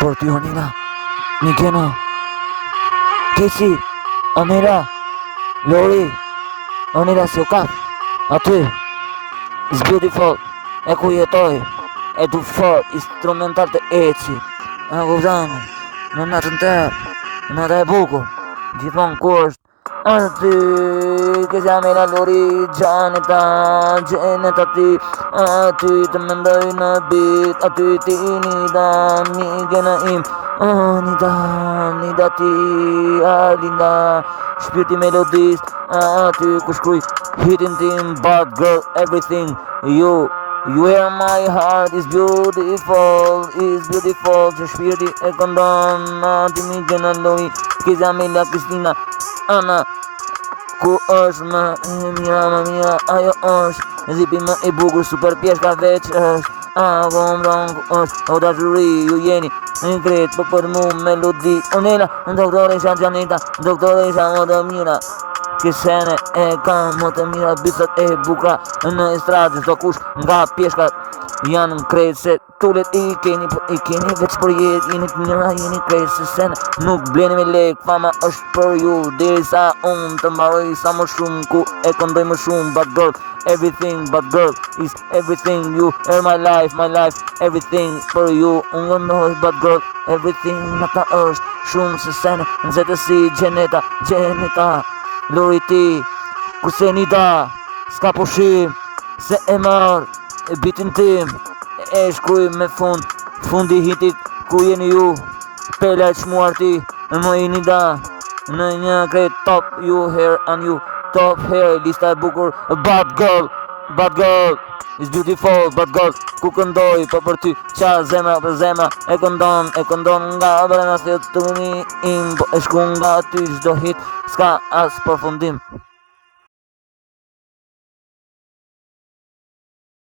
Por ty Onila, Nikena, Kesi, Onila, Lori, Onila si u kap, aty, is beautiful, e ku jetoj, e du fort, instrumental të eci, e kuptani, në natën tërë, në natë e bukur, gjithmonë kur është, aty, Kesi Amela Lori, Gjeneta ti, aty të mendoj në bit, aty ti Nida, Nikena im, Nida ti, Linda, shpirti melodis, aty ku shkruj hitin tim, bad girl, everything, you are my heart, is beautiful, që shpirti e këndon, aty Nikena Lori, Kesi Amela Kristina, Ana, ku është më mira, ajo është zipi më i bukur, super pjeshka veç është, ku është, o dashuri, ju jeni në kret, po për mu melodi, Onila, doktoresha Gjanita, doktoresha më të mira, kisene e kam më të mira, bisat e bukra, në estradë, çdo kush nga pjeshkat, janë në krejt se tullet i keni veç për jetë, jeni të njëra, jeni krejt se sene, nuk bleni me lek, fama është për ju, derisa unë të mbaroj sa më shumë, ku e këndoj më shumë, bad girl, everything, bad girl is everything, you are my life, everything për ju, unë këndoj bad girl, everything, nata është shumë se sene, nëzetësi, Gjeneta, Lori ti, kurse Nida, s'ka pushim, se e marë, e bitin tim, e shkruj me fundi hitit, ku jeni ju, pela e qmuar ti, më i Nida, në një kret top, you hair and you, top hair, lista e bukur, bad girl, is beautiful, bad girl, ku këndoj, po për ty, qa zemra për zemra, e këndon nga brenda se të mi im, po e shku nga ty, çdo hit, s'ka as përfundim.